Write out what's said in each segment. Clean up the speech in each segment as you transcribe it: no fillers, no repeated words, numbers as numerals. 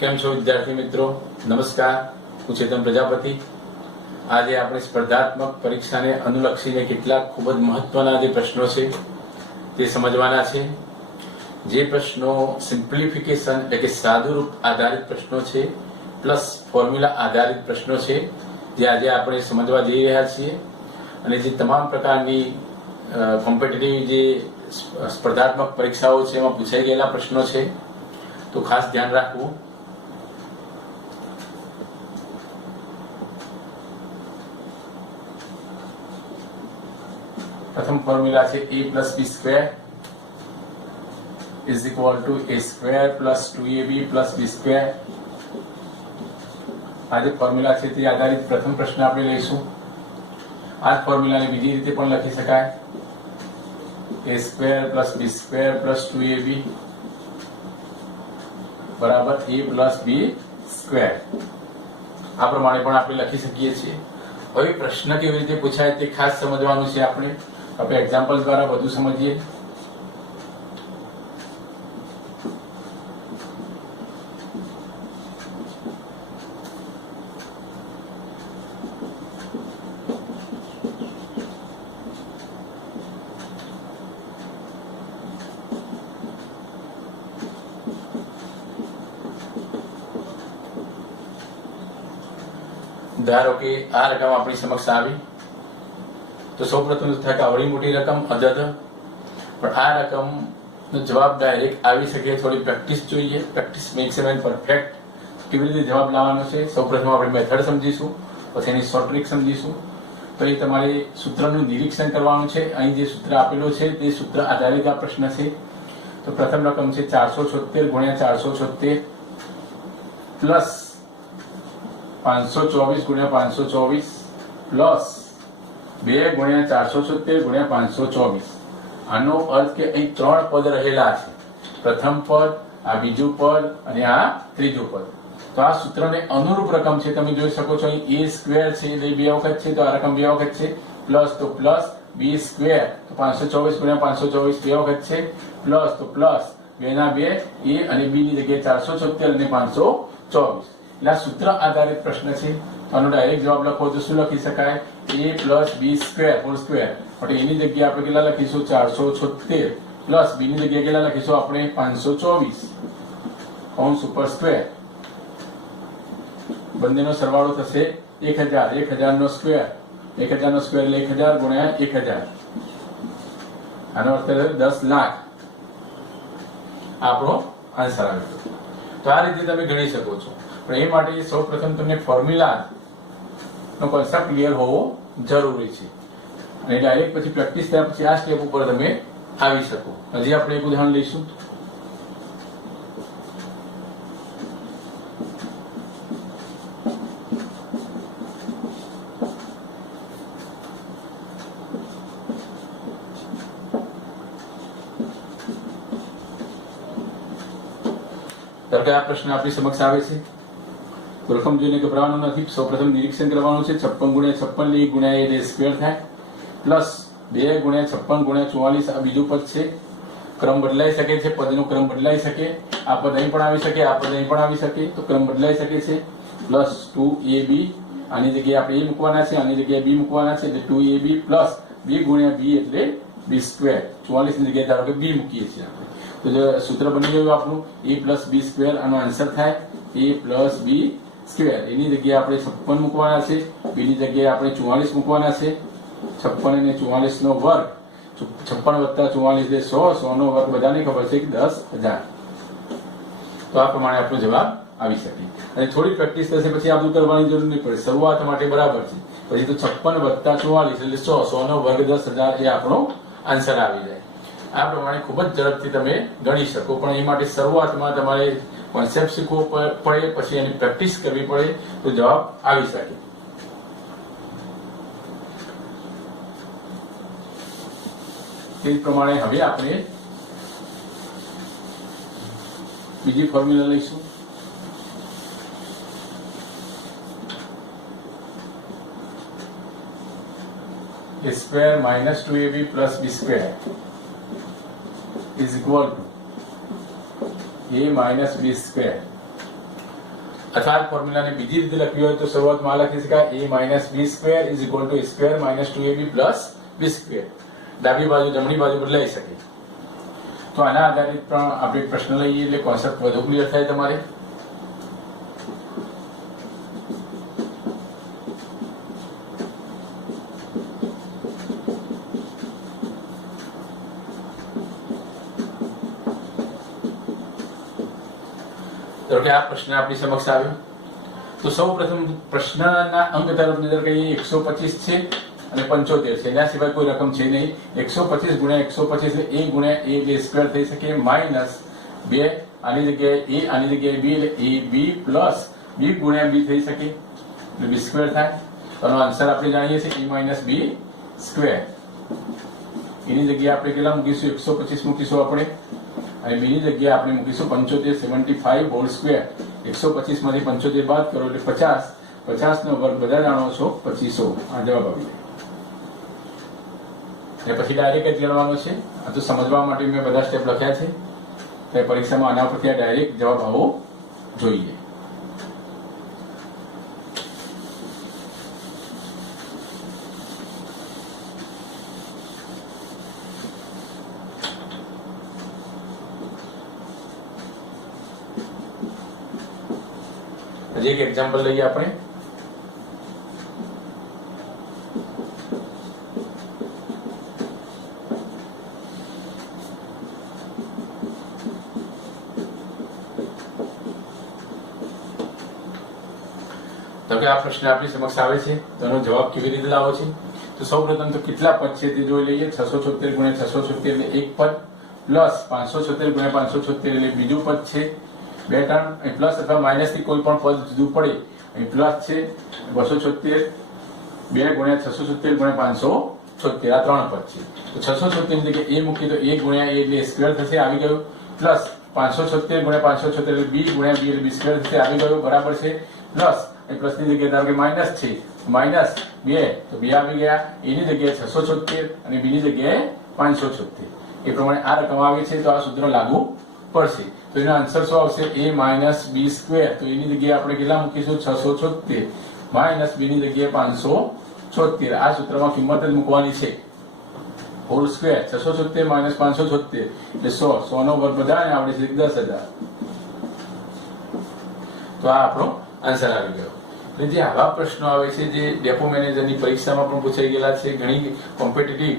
કેમ છો વિદ્યાર્થી મિત્રો? નમસ્કાર, હું ચેતન પ્રજાપતિ. આજે આપણે સ્પર્ધાત્મક પરીક્ષાને અનુલક્ષીને કેટલાક ખૂબ જ મહત્વના જે પ્રશ્નો છે તે સમજવાના છે. જે પ્રશ્નો સિમ્પ્લિફિકેશન એટલે કે સાદુરૂપ આધારિત પ્રશ્નો છે પ્લસ ફોર્મ્યુલા આધારિત પ્રશ્નો છે, જે આજે આપણે સમજવા જઈ રહ્યા છીએ. અને જે તમામ પ્રકારની કોમ્પિટિટિવ જે સ્પર્ધાત્મક પરીક્ષાઓ છે એમાં પૂછાઈ ગયેલા પ્રશ્નો છે, તો ખાસ ધ્યાન રાખવું. પ્રથમ ફોર્મ્યુલા છે a plus b square is equal to a square plus 2ab plus b square. આ જે ફોર્મ્યુલા છે તે આધારિત પ્રથમ પ્રશ્ન આપણે લઈશું. આ ફોર્મ્યુલાને બીજી રીતે પણ લખી શકાય, a square plus b square plus 2ab બરાબર a પ્લસ બી સ્ક્વેર. આ પ્રમાણે પણ આપણે લખી શકીએ છીએ. હવે પ્રશ્ન કેવી રીતે પૂછાય તે ખાસ સમજવાનું છે. આપણે એક્ઝામ્પલ દ્વારા વધુ સમજીએ. ધારો કે આ રકમ આપણી સમક્ષ આવી, તો સૌપ્રથમ થાય કે આવડી મોટી રકમ અદદ, પણ આ રકમનો જવાબ ડાયરેક્ટ આવી શકે. થોડી પ્રેક્ટિસ જોઈએ. પ્રેક્ટિસ મેક્સ અ મેન પરફેક્ટ. કેવી રીતે જવાબ લાવવાનો છે સૌપ્રથમ આપણે મેથડ સમજીશું, પછી એની શોર્ટ ટ્રીક સમજીશું. તો એ તમારે સૂત્રનું નિરીક્ષણ કરવાનું છે. અહીં જે સૂત્ર આપેલું છે તે સૂત્ર આધારિત આ પ્રશ્ન છે. તો પ્રથમ રકમ છે 476 ગુણ્યા 476 પ્લસ 524 ગુણ્યા 524 પ્લસ 2 ગુણ્યા 476 ગુણ્યા 524. આનો અર્થ કે અહીં ત્રણ પદ રહેલા છે. પ્રથમ પદ, આ બીજું પદ અને આ ત્રીજું પદ. તો આ સૂત્રને અનુરૂપ રકમ છે. તમે જોઈ શકો છો અહીં a સ્ક્વેર છે, એ બે વખત છે, તો આ રકમ બે વખત છે. પ્લસ તો પ્લસ b સ્ક્વેર, તો 524 ગુણ્યા 524 બે વખત છે. પ્લસ તો પ્લસ 2 ના 2 a અને b ની જગ્યાએ 476 અને 524. એટલે આ સૂત્ર આધારિત પ્રશ્ન છે. આનો ડાયરેક્ટ જવાબ લખવો તો શું લખી શકાય? a plus b square whole square. પણ એની જગ્યાએ આપણે કેટલા લખીશું? 476 પ્લસ b ની જગ્યાએ કેટલા લખીશું આપણે? 524 કૌંસ ઉપર સ્ક્વેર. બંનેનો સરવાળો થશે 1000. 1000 નો સ્ક્વેર, 1000 નો સ્ક્વેર એટલે 1000 ગુણ્યા 1000. આનો અર્થ 10 લાખ આપણો આન્સર આવે. તો આ રીતે તમે ગણી શકો છો. પણ એ માટે સૌ પ્રથમ તમને ફોર્મ્યુલા નો કોન્સેપ્ટ ક્લિયર હોવો જરૂરી છે. અને ડાયરેક્ટ પછી પ્રેક્ટિસ થયા પછી આ સ્ટેપ ઉપર તમે આવી શકો. હજી આપણે એક ઉદાહરણ લઈશું. ધારો કે આ પ્રશ્ન આપણી સમક્ષ આવે છે. રકમ જોઈને ગભરાવાનું નથી. સૌપ્રથમ નિરીક્ષણ કરવાનું છે. 56 ગુણ્યા 56 ગુણ્યા a સ્ક્વેર થાય પ્લસ 2 ગુણ્યા 56 ગુણ્યા 44. આ બીજું પદ છે. ક્રમ બદલાઈ શકે છે. પદનો ક્રમ બદલાઈ શકે. આ પદ અહીં પણ આવી શકે, આ પદ અહીં પણ આવી શકે, તો ક્રમ બદલાઈ શકે છે. પ્લસ 2ab, આની જગ્યાએ આપણે a મૂકવાના છે, આની જગ્યાએ b મૂકવાના છે, એટલે 2ab પ્લસ 2 ગુણ્યા b એટલે b સ્ક્વેર. 44 ની જગ્યાએ ધારો કે b મૂકીએ છીએ આપણે. તો જે સૂત્ર બની ગયું આપણું a પ્લસ b સ્ક્વેર. આનો આન્સર થાય a પ્લસ b સ્ક્વેર. એની જગ્યાએ આપણે 56 મૂકવાના છે, b ની જગ્યાએ આપણે 44 મૂકવાના છે. 56 અને 44 નો વર્ગ, 56 વત્તા 44 એટલે 100. 100 નો વર્ગ બધાને ખબર છે કે 10,000. તો આ પ્રમાણે આપણો જવાબ આવી શકે. અને થોડી પ્રેક્ટિસ થશે પછી આ બધું કરવાની જરૂર નહીં પડે. શરૂઆત માટે બરાબર છે. પછી તો 56 વત્તા 44 એટલે 100. 100 નો વર્ગ 10,000 એ આપણો આન્સર આવી જાય. આ પ્રમાણે ખૂબ જ ઝડપથી તમે ગણી શકો. પણ એ માટે શરૂઆતમાં તમારે કોન્સેપ્ટ શીખવો પડે, પછી એની પ્રેક્ટિસ કરવી પડે, તો જવાબ આવી શકે. તે પ્રમાણે હવે આપણે બીજી ફોર્મ્યુલા લઈશું. a square minus 2ab plus b square is equal to a minus b square. અથવા આ ફોર્મ્યુલાને બીજી રીતે લખવી હોય તો શરૂઆતમાં આ લખી શકાય a minus b square is equal to a square minus 2ab plus b square. ડાબી બાજુ જમણી બાજુ બદલાઈ શકે. તો આના આધારિત પણ આપણે પ્રશ્ન લઈએ એટલે કોન્સેપ્ટ વધુ ક્લિયર થાય તમારે. તો કે આ પ્રશ્ન આપણી સમક્ષ આવ્યો. તો સૌ પ્રથમ પ્રશ્નના અંક તરફ નજર કરીએ. 125 છે અને 75 છે. એના સિવાય કોઈ રકમ છે નહીં. 125 ગુણ્યા 125 એટલે a ગુણ્યા a બે સ્ક્વેર થઈ શકે માઇનસ 2 આની જગ્યાએ a આની જગ્યાએ b એટલે a b પ્લસ b ગુણ્યા b થઈ શકે એટલે b સ્ક્વેર થાય. તો આનો આન્સર આપણે જાણીએ છીએ a માઇનસ b સ્ક્વેર. એની જગ્યાએ આપણે કેટલા મૂકીશું? 125 મૂકીશું આપણે અને બીજી જગ્યાએ આપણે મૂકીશું 75 75 હોલ સ્ક્વેર. 125 માંથી 75 બાદ કરો એટલે 50. 50 નો વર્ગ બધા જાણો છો 2500. આ જવાબ આવી જાય. પછી ડાયરેક્ટ જ ગણવાનો છે. આ તો સમજવા માટે મેં બધા સ્ટેપ લખ્યા છે. તો પરીક્ષામાં આના પરથી ડાયરેક્ટ જવાબ આવવો જોઈએ. હજી એક એક્ઝામ્પલ લઈએ આપણે. તો કે આ પ્રશ્ન આપણી સમક્ષ આવે છે તો એનો જવાબ કેવી રીતે લાવો છે? તો સૌપ્રથમ તો કેટલા પદ છે તે જોઈ લઈએ. 676 ગુણ્યા 676 એટલે એક પદ પ્લસ 576 ગુણ્યા 576 એટલે બીજું પદ છે. બે ટર્મ પ્લસ અથવા માઇનસ થી કોઈ પણ પદ જુદું પડે. અહીં પ્લસ છે 276 2 ગુણ્યા 676 ગુણ્યા 576 આ ત્રણ પદ છે. તો 676 ની જગ્યાએ a મૂકીએ તો a ગુણ્યા a એટલે સ્ક્વેર થશે આવી ગયું. પ્લસ 576 ગુણ્યા 576 એટલે b ગુણ્યા b એટલે b સ્ક્વેર થશે આવી ગયું બરાબર છે. પ્લસ પ્લસ ની જગ્યાએ ધારો કે માઇનસ છે માઇનસ 2 તો 2 આવી ગયા. એની જગ્યાએ 676 અને b ની જગ્યાએ 576 એ પ્રમાણે આ રકમ આવી છે. તો આ સૂત્ર લાગુ પડશે. તો એનો આન્સર શું આવશે? a minus b square. તો એની જગ્યાએ આપણે કેટલા મૂકીશું? 676 માઇનસ b ની જગ્યાએ 576. આ સૂત્રમાં કિંમત જ મૂકવાની છે. હોલ સ્ક્વેર 676 માઇનસ 576 એટલે 100. 100 નો વર્ગ બધાને આવડે છે 10,000. તો આ આપણો આન્સર આવી ગયો. એટલે જે આવા પ્રશ્નો આવે છે જે ડેપો મેનેજરની પરીક્ષામાં પણ પૂછાઈ ગયેલા છે, ઘણી કોમ્પિટિટિવ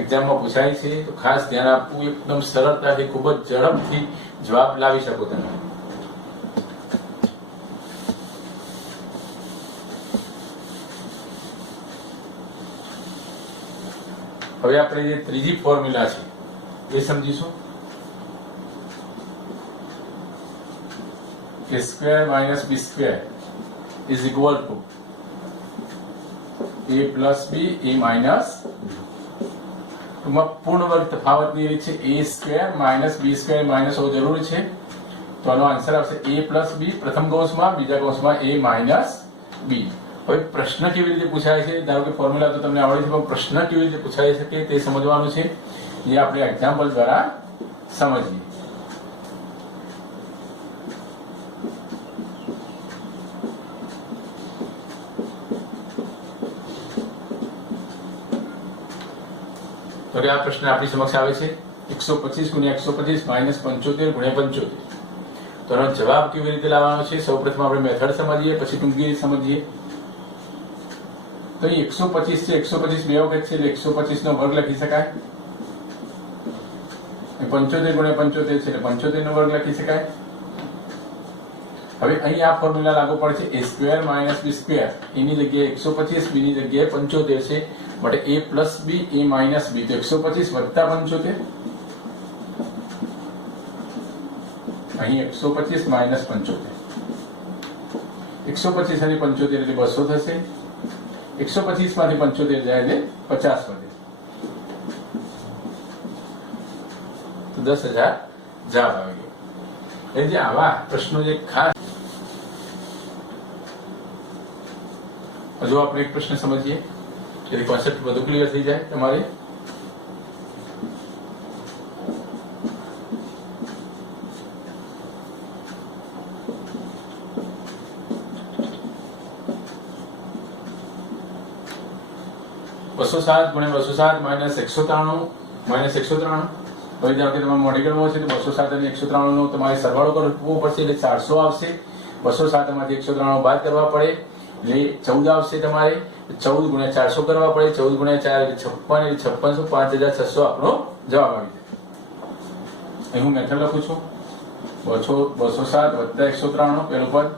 એક્ઝામમાં પૂછાય છે, તો ખાસ ધ્યાન આપવું. એકદમ સરળતાથી ખૂબ જ ઝડપથી જવાબ લાવી શકો તમે. હવે આપણે જે ત્રીજી ફોર્મ્યુલા છે એ સમજીશું. a square minus b square is equal to a plus b a minus b. ટૂંકમાં પૂર્ણ વર્ગ તફાવતની રીત છે a square minus b square minus હોવો જરૂરી છે. તો આનો આન્સર આવશે a પ્લસ b પ્રથમ કૌંસમાં, બીજા કૌંસમાં a માઇનસ b. હવે પ્રશ્ન કેવી રીતે પૂછાય છે? ધારો કે ફોર્મ્યુલા તો તમને આવડે છે, પણ પ્રશ્ન કેવી રીતે પૂછાઈ શકે તે સમજવાનું છે, જે આપણે એક્ઝામ્પલ દ્વારા સમજીએ. તો આ પ્રશ્ન આપણી સમક્ષ આવે છે 125 ગુણ્યા 125 માઇનસ 75 ગુણ્યા 75. તો આનો જવાબ કેવી રીતે લાવવાનો છે? સૌપ્રથમ આપણે મેથડ સમજીએ, પછી ટૂંકી રીત સમજીએ. તો અહીં 125 છે, 125 બે વખત છે એટલે 125 નો વર્ગ લખી શકાય. 75 ગુણ્યા 75 છે એટલે 75 નો વર્ગ લખી શકાય. હવે અહીં આ ફોર્મ્યુલા લાગુ પડે છે a square minus b square. એની જગ્યાએ 125, b ની જગ્યાએ 75 છે, માટે a plus b a minus b. તો 125 વત્તા 75, અહીં 125 માઇનસ 75. 125 અને 75 એટલે 200 થશે. 125 માંથી 75 જાય એટલે 50 વધે, તો 10,000 જવાબ આવી ગયો. એટલે જે આવા પ્રશ્નો જે ખાસ. હજુ આપણે એક પ્રશ્ન સમજીએ એટલે કોન્સેપ્ટ વધુ ક્લિયર થઈ જાય તમારે. 207 ગુણ્યા 207 માઇનસ 193 માઇનસ 193. હવે ધારો કે તમારે મોઢેગળમાં છે તો 207 અને 193 નો તમારે સરવાળો કરવો પડશે એટલે 400 આવશે. 207 માંથી 193 બાદ કરવા પડે એટલે 14 આવશે. તમારે 14 ગુણ્યા 400 કરવા પડે. 14 ગુણ્યા 4 એટલે 56 એટલે 5600 5600 આપણો જવાબ આવી જાય. અહીં હું મેથડ લખું છું 207 વત્તા 193 પેલું પદ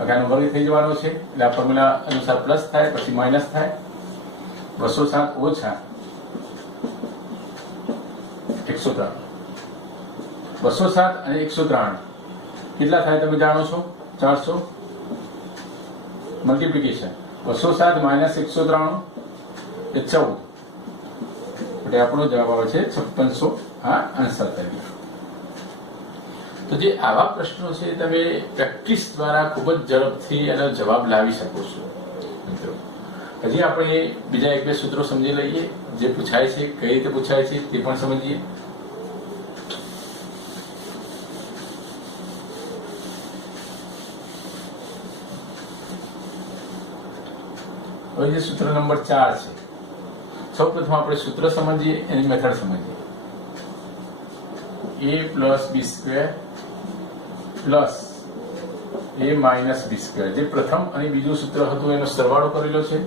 આગળનો વર્ગ થઈ જવાનો છે એટલે આ ફોર્મ્યુલા અનુસાર પ્લસ થાય પછી માઇનસ થાય. 207 ઓછા 193 207 અને 193 કેટલા થાય તમે જાણો છો? 400 મલ્ટીપ્લિકેશન 207 માઇનસ 193 એ 14 એટલે આપણો જવાબ આવે છે 5600. આ આન્સર થઈ ગયો. તો જે આવા પ્રશ્નો છે તમે પ્રેક્ટિસ દ્વારા ખૂબ જ ઝડપથી એનો જવાબ લાવી શકો છો મિત્રો. હજી આપણે બીજા એક બે સૂત્રો સમજી લઈએ જે પૂછાય છે, કઈ રીતે પૂછાય છે તે પણ સમજીએ. હવે જે સૂત્ર નંબર 4 છે, સૌ પ્રથમ આપણે સૂત્ર સમજીએ, એની મેથડ સમજીએ. a plus b square plus a minus b square, જે પ્રથમ અને બીજું સૂત્ર હતું એનો સરવાળો કરેલો છે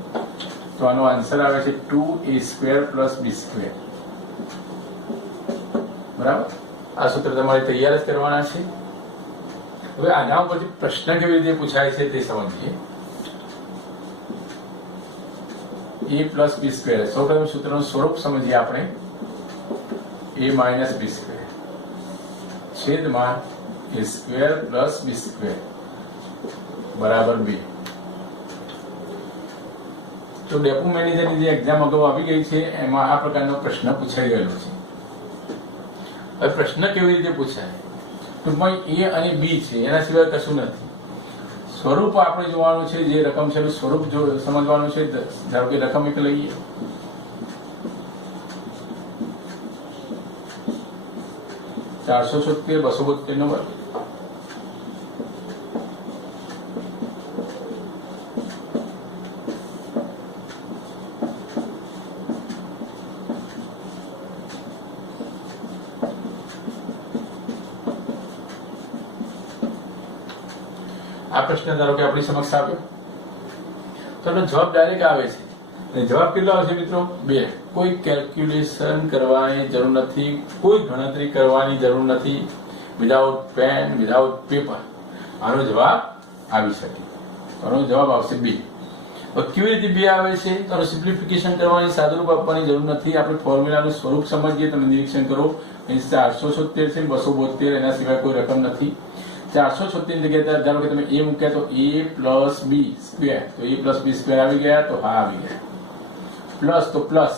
તો આનો આન્સર આવે છે 2a square plus b square. બરાબર, આ સૂત્ર તમારે તૈયાર જ કરવાના છે. હવે આના ઉપરથી પ્રશ્ન કેવી રીતે પૂછાય છે તે સમજીએ. a પ્લસ બી સ્ક્વેર, સૌપ્રથમ સૂત્રનું સ્વરૂપ સમજીએ આપણે. a માઇનસ બી સ્ક્વેર છેદમાં a square plus b square બરાબર 2. તો ડેપો મેનેજરની જે એક્ઝામ અગાઉ આવી ગઈ છે એમાં આ પ્રકારનો પ્રશ્ન પૂછાઈ ગયેલો છે. હવે પ્રશ્ન કેવી રીતે પૂછાય? ટૂંકમાં a અને b છે, એના સિવાય કશું નથી. સ્વરૂપ આપણે જોવાનું છે, જે રકમ છે એનું સ્વરૂપ સમજવાનું છે. ધારો કે રકમ એક લઈએ, $476 272 નો વર્ગ. આ પ્રશ્ન ધારો કે આપણી સમક્ષ આવ્યો તો એનો જવાબ ડાયરેક્ટ આવે છે. જવાબ કેટલો આવે છે મિત્રો? 2. કોઈ કેલ્ક્યુલેશન કરવાની જરૂર નથી, કોઈ ગણતરી કરવાની જરૂર નથી. વિધાઉટ પેન, વિધાઉટ પેપર આનો જવાબ આવી શકે. આનો જવાબ આવશે 2. કેવી રીતે 2 આવે છે? તો સિમ્પ્લિફિકેશન કરવાની, સાદુરૂપ આપવાની જરૂર નથી. આપણે ફોર્મ્યુલાનું સ્વરૂપ સમજીએ, તમે નિરીક્ષણ કરો. 476 છે, 272 એના સિવાય કોઈ રકમ નથી. 476 જગ્યાએ ધારો કે તમે a મૂક્યા તો a પ્લસ બી સ્ક્વેર, તો a પ્લસ બી સ્ક્વેર આવી ગયા, તો હા આવી ગયા. પ્લસ તો plus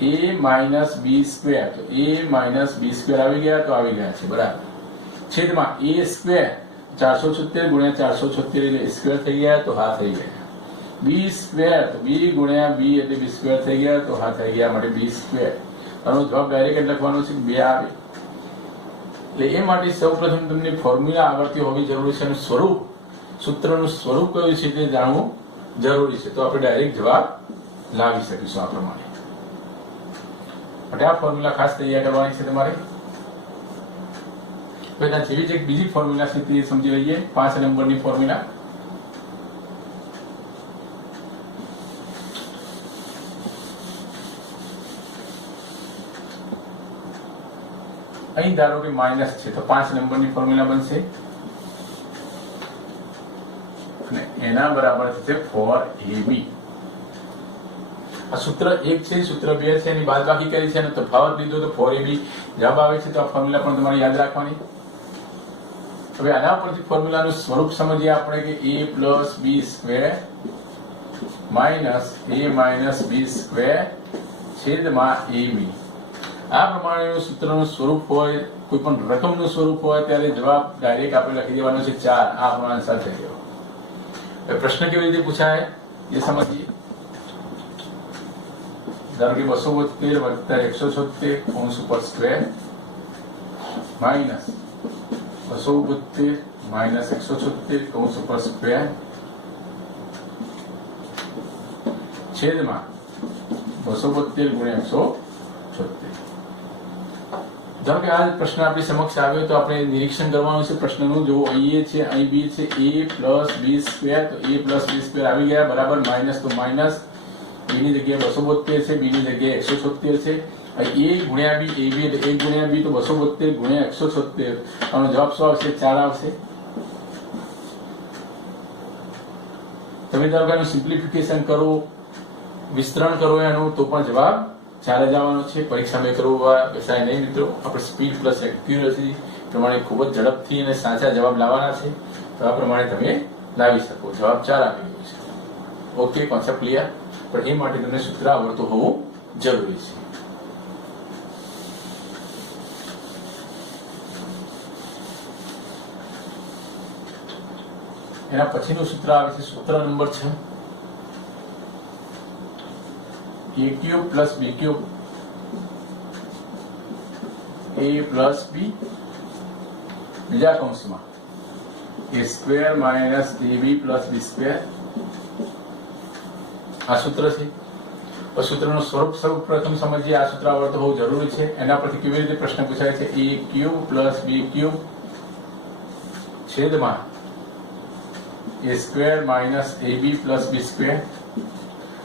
a minus b square, તો a માઇનસ બી સ્ક્વેર આવી ગયા, તો આવી ગયા છે. બરાબર. છેદમાં a સ્ક્વેર 476 ગુણ્યા 476 એટલે સ્ક્વેર થઈ ગયા, તો હા થઈ ગયા. બી સ્ક્વેર, તો b ગુણ્યા b એટલે બી સ્ક્વેર થઈ ગયા, તો હા થઈ ગયા. માટે બી સ્ક્વેર આનો જવાબ ડાયરેક્ટ લખવાનો છે 2 આવે. એટલે એ માટે સૌપ્રથમ તમને ફોર્મ્યુલા આવડતી હોવી જરૂરી છે અને સ્વરૂપ, સૂત્રનું સ્વરૂપ કયું છે તે જાણવું જરૂરી છે. તો આપણે ડાયરેક્ટ જવાબ લાવી શકીશું આ પ્રમાણે. માટે આ ફોર્મ્યુલા ખાસ તૈયાર કરવાની છે તમારે. એના જેવી જ એક બીજી ફોર્મ્યુલા છે તે સમજી લઈએ. 5 નંબરની ફોર્મ્યુલા. અહીં ધારો કે માઇનસ છે તો 5 નંબરની ફોર્મ્યુલા બનશે અને એના બરાબર થશે 4ab. આ સૂત્ર 1 છે, સૂત્ર 2 છે, એની બાદબાકી કરી છે અને તફાવત લીધો તો 4ab જવાબ આવે છે. તો આ ફોર્મ્યુલા પણ તમારે યાદ રાખવાની. હવે આના પરથી ફોર્મ્યુલાનું સ્વરૂપ સમજીએ આપણે કે a plus b square minus a minus b square છેદમાં ab. આ પ્રમાણેનું સૂત્રનું સ્વરૂપ હોય, કોઈ પણ રકમનું સ્વરૂપ હોય ત્યારે જવાબ ડાયરેક્ટ આપણે લખી દેવાનો છે 4. આ આપણો આન્સર થઈ ગયો. હવે પ્રશ્ન કેવી રીતે પૂછાય એ સમજીએ. ધારો કે 272 વત્તા 176 કૌંસ ઉપર સ્ક્વેર માઇનસ 272 માઇનસ 176 કૌંસ ઉપર સ્ક્વેર છેદમાં 272 ગુણ્યા 176. ધારો કે આ પ્રશ્ન આપણી સમક્ષ આવ્યો તો આપણે નિરીક્ષણ કરવાનું છે પ્રશ્નનું. જો અહીં એ છે, અહીં બી છે, a પ્લસ બી સ્ક્વેર, તો a પ્લસ બી સ્ક્વેર આવી ગયા બરાબર, માઇનસ તો માઇનસ, બી ની જગ્યાએ 272 છે, બી ની જગ્યાએ 176 છે. a ગુણ્યા બી, a બી એટલે 1 ગુણ્યા બી, તો 272 ગુણ્યા 176, આનો જવાબ શું આવશે? 4 આવશે. તમે ધારો કે સિમ્પ્લિફિકેશન કરો, વિસ્તરણ કરો એનું, તો પણ જવાબ 4 જ આવવાનો છે. પરીક્ષામાં કરવા બેસાય નહીં મિત્રો. આપણે સ્પીડ પ્લસ એક્યુરસી પ્રમાણે ખૂબ જ ઝડપથી અને સાચા જવાબ લાવવાના છે, તો આ પ્રમાણે તમે લાવી શકો. જવાબ 4 આવી ગયો છે. Okay, concept clear. પણ એ માટે તમને સૂત્ર આવડતું હોવું જરૂરી છે. એના પછીનું સૂત્ર આવે છે સૂત્ર number 6, a cube plus b cube a plus b બીજા કૌંસમાં a square minus ab plus b square. આ સૂત્ર છે. સૂત્રનું સ્વરૂપ સૌપ્રથમ સમજીએ. આ સૂત્ર આવડતું હોવું જરૂરી છે. એના પરથી કેવી રીતે પ્રશ્ન પૂછાય છે? a cube plus b cube છેદમાં a square minus ab plus b square.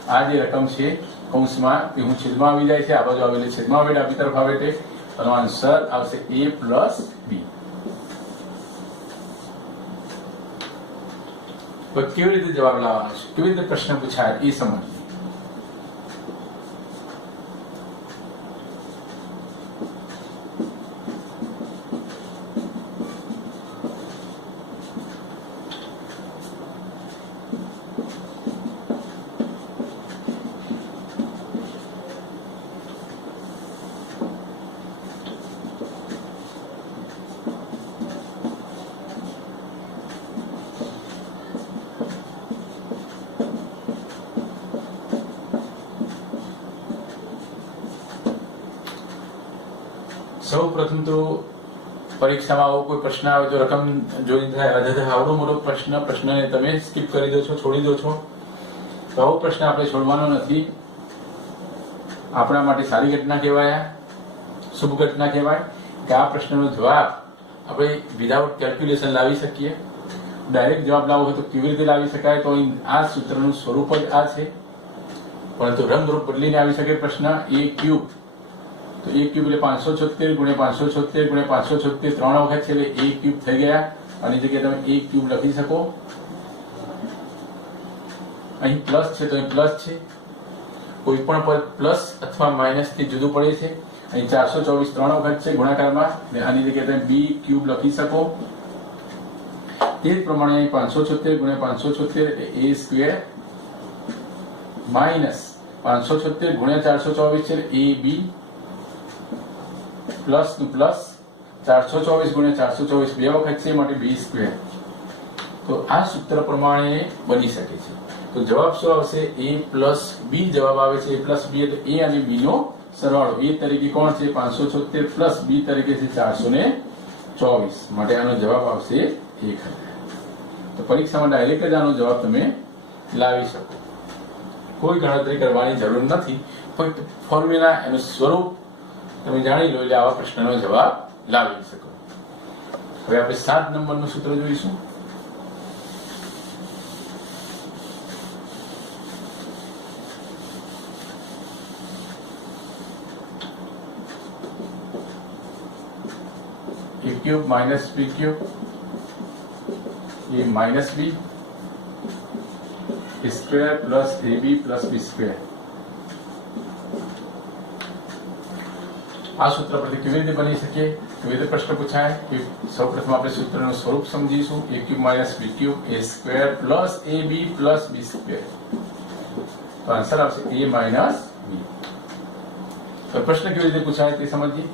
આ જે રકમ છે કૌંસમાં તે હું છેદમાં આવી જાય છે, આ બાજુ આવેલી છેદમાં આવે, ડાબી તરફ આવે તે, તો આન્સર આવશે a પ્લસ b. તો કેવી રીતે જવાબ લાવવાનો છે, કેવી રીતે પ્રશ્ન પૂછાય એ સમજીએ. સૌ પ્રથમ તો પરીક્ષામાં આવો કોઈ પ્રશ્ન આવે તો રકમ જોઈ થાય, આવડો મોટો પ્રશ્નને તમે સ્કીપ કરી દો છો, છોડી દો છો. તો આવો પ્રશ્ન આપણે છોડવાનો નથી. આપણા માટે સારી ઘટના કહેવાય, શુભ ઘટના કહેવાય કે આ પ્રશ્નનો જવાબ આપણે વિધાઉટ કેલ્ક્યુલેશન લાવી શકીએ. ડાયરેક્ટ જવાબ લાવવો હોય તો કેવી રીતે લાવી શકાય? તો આ સૂત્રનું સ્વરૂપ જ આ છે, પરંતુ રંગરૂપ બદલીને આવી શકે પ્રશ્ન. a ક્યુબ, તો a ક્યુબ એટલે 576 ગુણ્યા 576 ગુણ્યા 576 3 વખત છે એટલે a ક્યુબ થઈ ગયા. આની જગ્યાએ તમે a ક્યુબ લખી શકો. અહીં પ્લસ છે તો અહીં પ્લસ છે, કોઈ પણ પદ પ્લસ અથવા માઇનસ થી જુદું પડે છે. અહીં 424 3 વખત છે ગુણાકારમાં, આની જગ્યાએ તમે b ક્યુબ લખી શકો. તે જ પ્રમાણે અહીં 576 ગુણ્યા 576 એટલે a સ્ક્વેર માઇનસ 576 ગુણ્યા 424 છે એટલે a b પ્લસ નું પ્લસ 424 ગુણ્યા 424 બે વખત છે માટે b સ્ક્વેર. તો આ સૂત્ર પ્રમાણે બની શકે છે. તો જવાબ શું આવશે? a પ્લસ b જવાબ આવે છે. a પ્લસ b એટલે a અને b નો સરવાળો. a તરીકે કોણ છે? 576 પ્લસ b તરીકે છે 424, માટે આનો જવાબ આવશે 1000. તો પરીક્ષામાં ડાયરેક્ટ જ આનો જવાબ તમે લાવી શકો, કોઈ ગણતરી કરવાની જરૂર નથી. ફક્ત ફોર્મ્યુલા એનું સ્વરૂપ તમે જાણી લો એટલે આવા પ્રશ્નનો જવાબ લાવી શકો. હવે આપણે 7 નંબરનું સૂત્ર જોઈશું. a cube minus b cube a minus b square plus ab plus b square. આ સૂત્ર પરથી કેવી રીતે બની શકે, કેવી રીતે પ્રશ્ન પૂછાય? સૌપ્રથમ આપણે સૂત્રનું સ્વરૂપ સમજીશું. a cube minus b cube a square plus ab plus b square. તો આન્સર આવશે a માઇનસ b. તો પ્રશ્ન કેવી રીતે પૂછાય તે સમજીએ.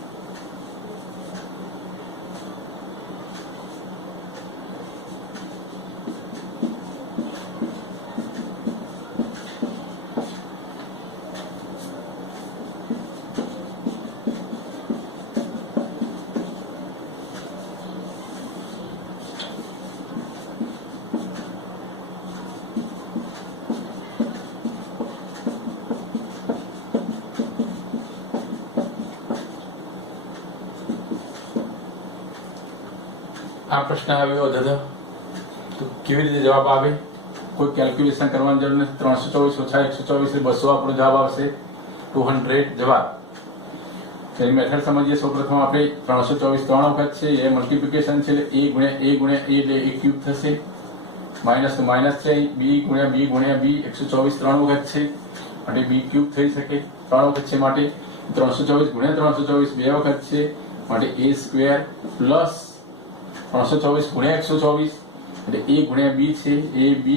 આ પ્રશ્ન આવ્યો દાદા, તો કેવી રીતે જવાબ આવે? કોઈ કેલ્ક્યુલેશન કરવાની જરૂર નથી. 324 ઓછા 124 એટલે 200 આપણો જવાબ આવશે. 200 જવાબ. તેની મેથડ સમજીએ. સૌપ્રથમ આપણે 324 3 વખત છે, એ મલ્ટીપ્લિકેશન છે એટલે a ગુણ્યા a ગુણ્યા a એટલે a ક્યુબ થશે. માઇનસ તો માઇનસ છે, b ગુણ્યા b ગુણ્યા b 124 3 વખત છે માટે b ક્યુબ થઈ શકે. 3 વખત છે માટે 324 ગુણ્યા 324 2 વખત છે માટે a સ્ક્વેર પ્લસ 324 ગુણ્યા 124 એટલે a ગુણ્યા b છે, a b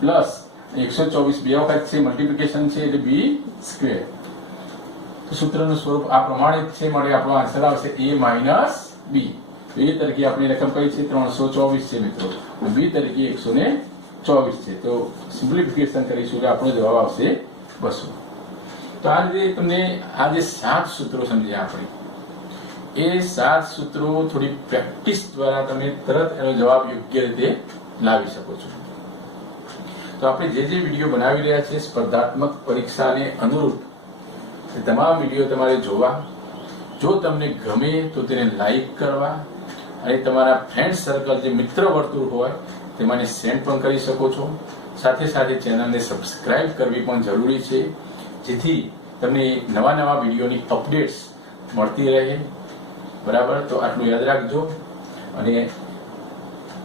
પ્લસ 124 2 વખત છે, મલ્ટીપ્લિકેશન છે એટલે b સ્ક્વેર. તો સૂત્રનું સ્વરૂપ આ પ્રમાણે જ છે માટે આપણો આન્સર આવશે a માઇનસ b. તો a તરીકે આપણી રકમ કઈ છે? 324 છે મિત્રો. b તરીકે 124 છે. તો સિમ્પ્લિફિકેશન કરીશું એટલે આપણો જવાબ આવશે 200. તો આ રીતે તમને આ જે 7 સૂત્રો સમજ્યા આપણે, એ 7 સૂત્રો થોડી પ્રેક્ટિસ દ્વારા તમે તરત એનો જવાબ યોગ્ય રીતે લાવી શકો છો. તો આપણે જે વિડીયો બનાવી રહ્યા છે સ્પર્ધાત્મક પરીક્ષાને અનુરૂપ, એ તમામ વિડીયો તમારે જોવા. જો તમને ગમે તો તેને લાઈક કરવા અને તમારા ફ્રેન્ડ સર્કલ જે મિત્ર વર્તુળ હોય તેમાંને સેન્ડ પણ કરી શકો છો. સાથે સાથે ચેનલને સબસ્ક્રાઇબ કરવી પણ જરૂરી છે, જેથી તમને નવા વિડીયોની અપડેટ્સ મળતી રહે. બરાબર? તો આટલું યાદ રાખજો અને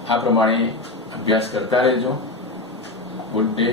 આ પ્રમાણે અભ્યાસ કરતા રહેજો. Good day.